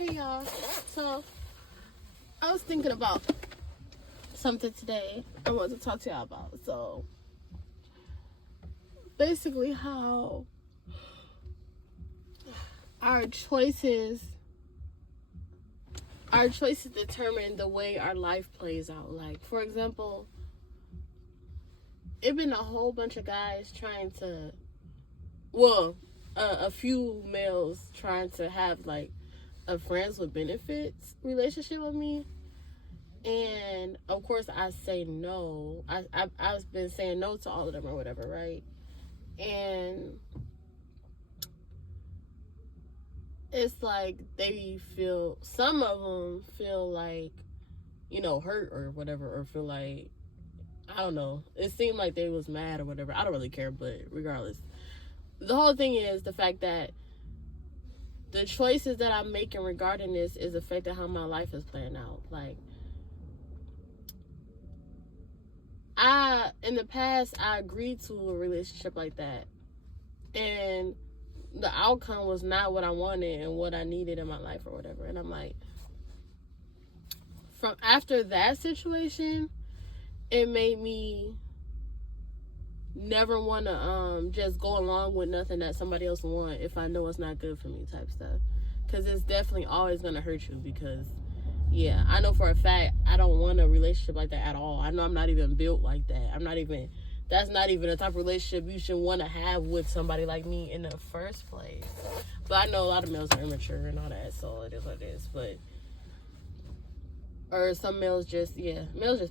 Hey y'all. So I was thinking about something today I wanted to talk to y'all about. So basically how our choices determine the way our life plays out. Like, for example, it been a whole bunch of guys trying to, a few males trying to have like a friends with benefits relationship with me, and of course I say no. I've been saying no to all of them or whatever, right? And it's like some of them feel like, hurt or whatever, or feel like, I don't know, it seemed like they was mad or whatever. I don't really care, but regardless, the whole thing is the fact that the choices that I'm making regarding this is affecting how my life is playing out. Like, in the past, I agreed to a relationship like that, and the outcome was not what I wanted and what I needed in my life or whatever. And I'm like, from after that situation, it made me never want to just go along with nothing that somebody else want if I know it's not good for me type stuff. Because it's definitely always going to hurt you. Because, yeah, I know for a fact I don't want a relationship like that at all. I know I'm not even built like that. That's not even the type of relationship you should want to have with somebody like me in the first place. But I know a lot of males are immature and all that, so it is what it is. Or some males just be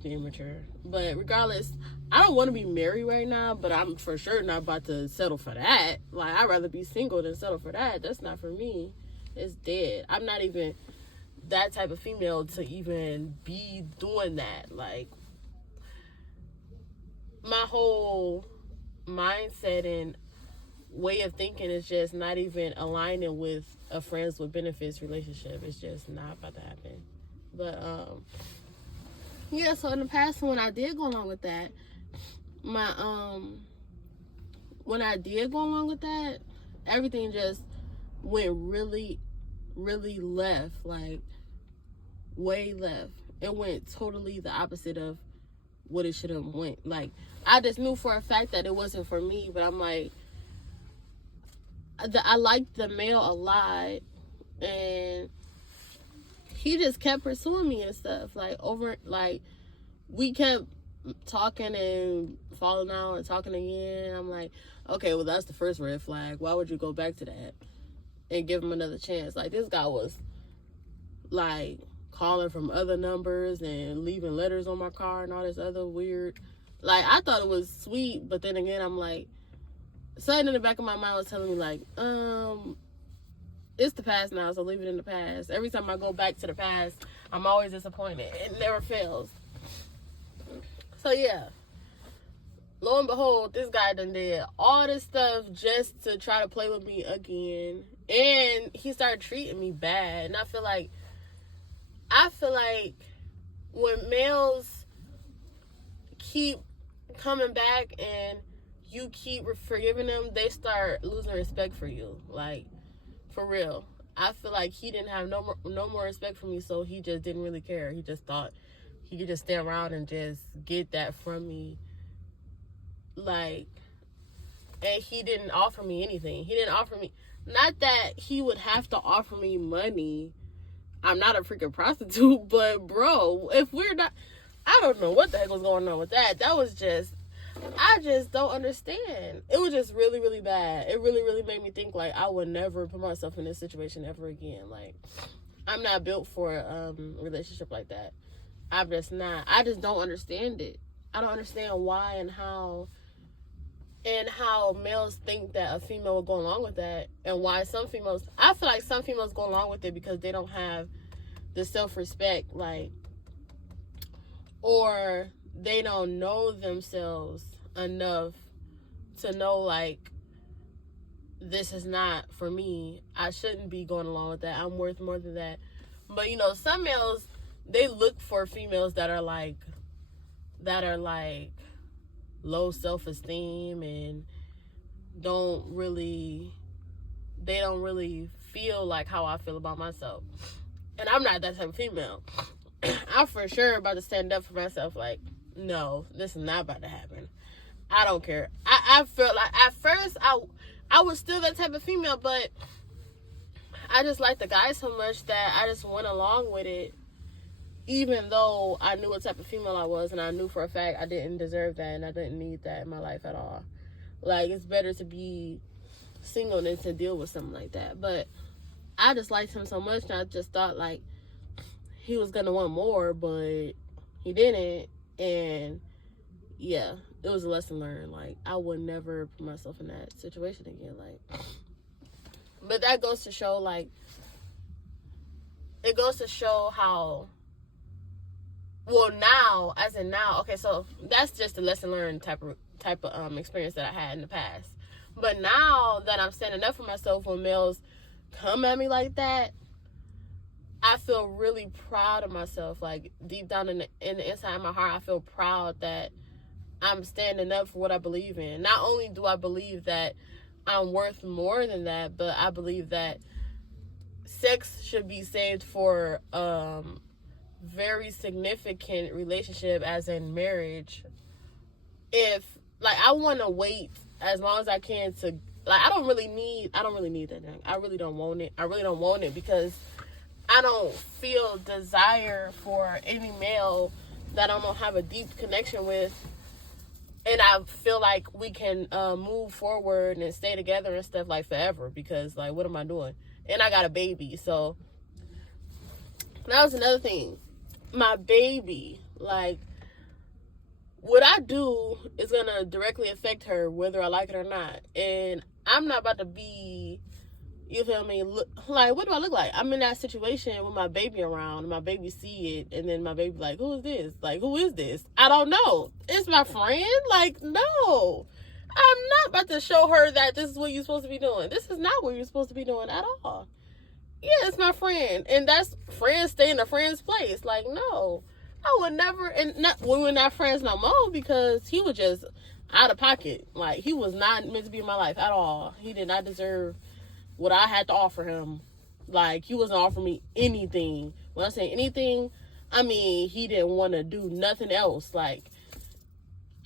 immature. But regardless, I don't want to be married right now, but I'm for sure not about to settle for that. Like, I'd rather be single than settle for that. That's not for me. It's dead. I'm not even that type of female to even be doing that. Like, my whole mindset and way of thinking is just not even aligning with a friends with benefits relationship. It's just not about to happen. But yeah, so in the past, when I did go along with that, everything just went really, really left, like way left. It went totally the opposite of what it should have went. Like, I just knew for a fact that it wasn't for me, but I'm like, I liked the male a lot, and he just kept pursuing me and stuff. We kept talking and falling out and talking again. I'm like, okay, well, that's the first red flag. Why would you go back to that and give him another chance? Like, this guy was like calling from other numbers and leaving letters on my car and all this other weird. Like, I thought it was sweet, but then again, I'm like, something in the back of my mind was telling me like, it's the past now, so leave it in the past. Every time I go back to the past, I'm always disappointed. It never fails. So yeah, lo and behold, this guy done did all this stuff just to try to play with me again, and he started treating me bad. And I feel like when males keep coming back and you keep forgiving them, they start losing respect for you. Like, for real. I feel like he didn't have no more respect for me, so he just didn't really care. He just thought he could just stay around and just get that from me. Like, and he didn't offer me anything. He didn't offer me, not that he would have to offer me money. I'm not a freaking prostitute, but bro, if we're not, I don't know what the heck was going on with that. That was just, I just don't understand. It was just really, really bad. It really, really made me think, like, I would never put myself in this situation ever again. Like, I'm not built for a relationship like that. I'm just not. I just don't understand it. I don't understand why and how males think that a female will go along with that, and why I feel like some females go along with it because they don't have the self-respect, like, or they don't know themselves enough to know, like, this is not for me. I shouldn't be going along with that. I'm worth more than that. But, some males, they look for females that are like low self-esteem and don't really they don't really feel like how I feel about myself. And I'm not that type of female. I'm for sure about to stand up for myself. Like, no, this is not about to happen. I don't care. I felt like at first I was still that type of female, but I just liked the guy so much that I just went along with it, even though I knew what type of female I was, and I knew for a fact I didn't deserve that and I didn't need that in my life at all. Like, it's better to be single than to deal with something like that. But I just liked him so much, and I just thought, like, he was gonna want more, but he didn't. And yeah, it was a lesson learned. Like, I would never put myself in that situation again. Like, but that goes to show, like, it goes to show how, well, now, as in now, okay, so that's just a lesson learned type of experience that I had in the past. But now that I'm standing up for myself, when males come at me like that, I feel really proud of myself. Like, deep down in the inside of my heart, I feel proud that I'm standing up for what I believe in. Not only do I believe that I'm worth more than that, but I believe that sex should be saved for very significant relationship, as in marriage. If, like, I want to wait as long as I can to, like, I don't really need that thing. I really don't want it because I don't feel desire for any male that I don't have a deep connection with. And I feel like we can move forward and stay together and stuff, like, forever. Because, like, what am I doing? And I got a baby. So, that was another thing. My baby. Like, what I do is going to directly affect her, whether I like it or not. And I'm not about to be, you feel me? Like, what do I look like? I'm in that situation with my baby around, and my baby see it, and then my baby like, who is this? Like, who is this? I don't know. It's my friend? Like, no. I'm not about to show her that this is what you're supposed to be doing. This is not what you're supposed to be doing at all. Yeah, it's my friend. And that's, friends stay in a friend's place. Like, no. I would never, and we were not friends no more because he was just out of pocket. Like, he was not meant to be in my life at all. He did not deserve what I had to offer him. Like, he wasn't offering me anything. When I say anything, I mean, he didn't want to do nothing else. Like,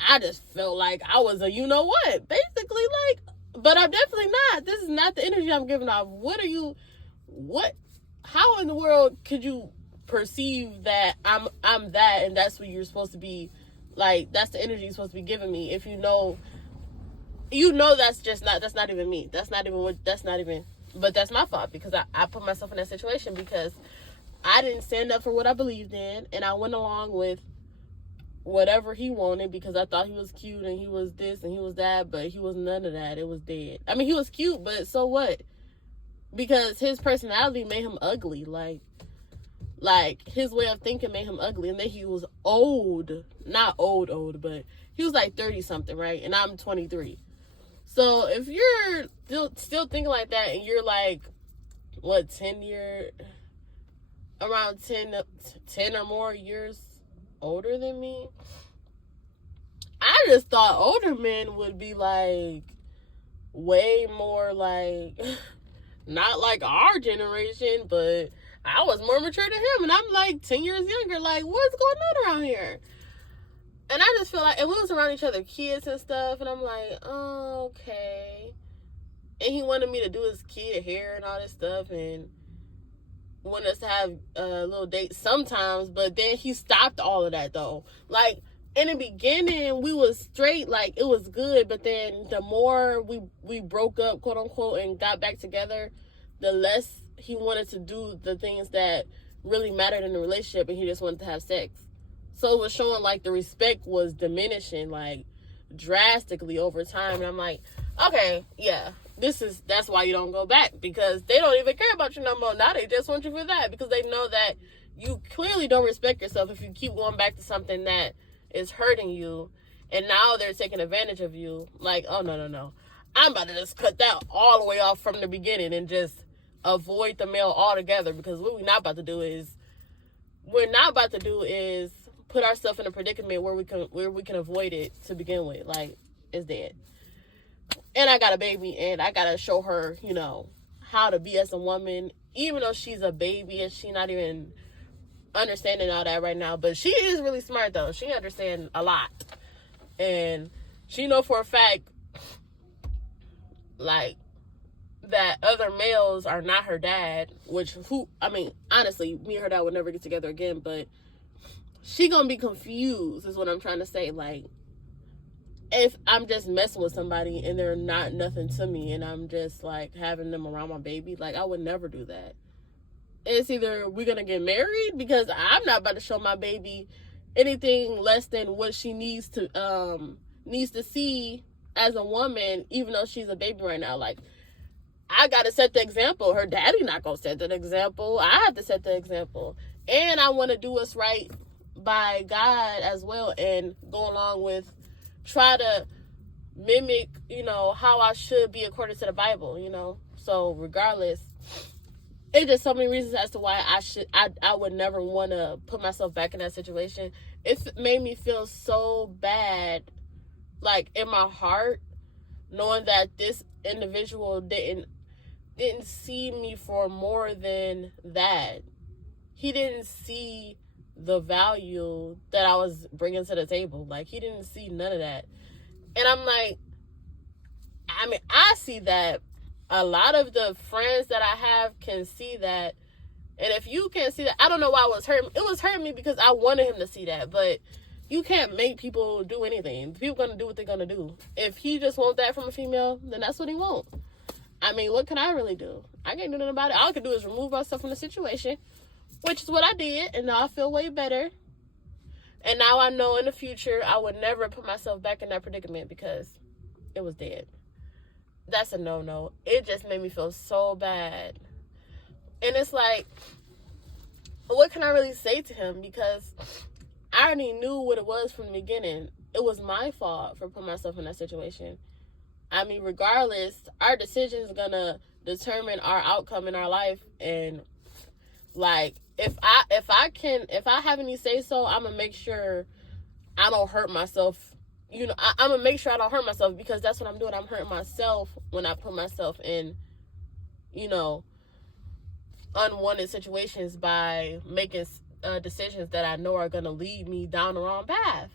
I just felt like I was a you-know-what, basically. Like, but I'm definitely not. This is not the energy I'm giving off. How in the world could you perceive that I'm that, and that's what you're supposed to be, like, that's the energy you're supposed to be giving me, if you know that's not even me. That's not even, but that's my fault, because I put myself in that situation because I didn't stand up for what I believed in, and I went along with whatever he wanted because I thought he was cute and he was this and he was that, but he was none of that. It was dead. I mean, he was cute, but so what? Because his personality made him ugly. Like, his way of thinking made him ugly. And then he was old. Not old, but he was like 30-something, right? And I'm 23. So, if you're still thinking like that and you're like, what, 10 or more years older than me, I just thought older men would be, like, way more, like, not like our generation, but I was more mature than him, and I'm like 10 years younger. Like, what's going on around here? And I just feel like, and we was around each other, kids and stuff, and I'm like, oh, okay. And he wanted me to do his kid hair and all this stuff, and wanted us to have a little date sometimes, but then he stopped all of that, though. Like, in the beginning, we was straight, like, it was good, but then the more we broke up, quote unquote, and got back together, the less he wanted to do the things that really mattered in the relationship, and he just wanted to have sex. So it was showing, like, the respect was diminishing, like, drastically over time. And I'm like, okay, yeah, that's why you don't go back, because they don't even care about you no more. Now they just want you for that, because they know that you clearly don't respect yourself if you keep going back to something that is hurting you, and now they're taking advantage of you. Like, oh, no. I'm about to just cut that all the way off from the beginning and just avoid the male altogether, because what we're not about to do is put ourselves in a predicament where we can avoid it to begin with. Like, it's dead. And I got a baby, and I gotta show her, how to be as a woman, even though she's a baby and she's not even understanding all that right now. But she is really smart, though. She understands a lot. And she know for a fact, like, that other males are not her dad, honestly, me and her dad would never get together again, but she gonna be confused, is what I'm trying to say. Like, if I'm just messing with somebody and they're not nothing to me and I'm just, like, having them around my baby, like, I would never do that. It's either we're gonna get married, because I'm not about to show my baby anything less than what she needs to see as a woman, even though she's a baby right now. Like, I gotta set the example. Her daddy not gonna set that example. I have to set the example. And I want to do what's right by God as well, and go along with, try to mimic, how I should be according to the Bible, So regardless, it's just so many reasons as to why I would never want to put myself back in that situation. It made me feel so bad, like, in my heart, knowing that this individual didn't see me for more than that. He didn't see the value that I was bringing to the table. Like, he didn't see none of that. And I'm like, I see that. A lot of the friends that I have can see that. And if you can't see that, I don't know why it was hurting. It was hurting me because I wanted him to see that. But you can't make people do anything. People gonna do what they're gonna do. If he just want that from a female, then that's what he want. What can I really do? I can't do nothing about it. All I can do is remove myself from the situation, which is what I did, and now I feel way better. And now I know in the future I would never put myself back in that predicament, because it was dead. That's a no-no. It just made me feel so bad. And it's like, what can I really say to him? Because I already knew what it was from the beginning. It was my fault for putting myself in that situation. Regardless, our decision is gonna determine our outcome in our life. And, like, if I have any say so, I'm gonna make sure I don't hurt myself. I'm gonna make sure I don't hurt myself, because that's what I'm doing. I'm hurting myself when I put myself in, unwanted situations by making decisions that I know are gonna lead me down the wrong path.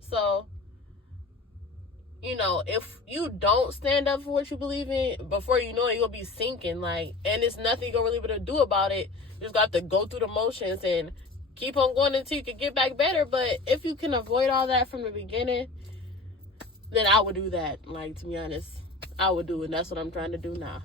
So, if you don't stand up for what you believe in, before you know it, you'll be sinking. Like, and it's nothing you're gonna really be able to do about it. You just got to go through the motions and keep on going until you can get back better. But if you can avoid all that from the beginning, then I would do that. Like, to be honest, I would do it. And that's what I'm trying to do now.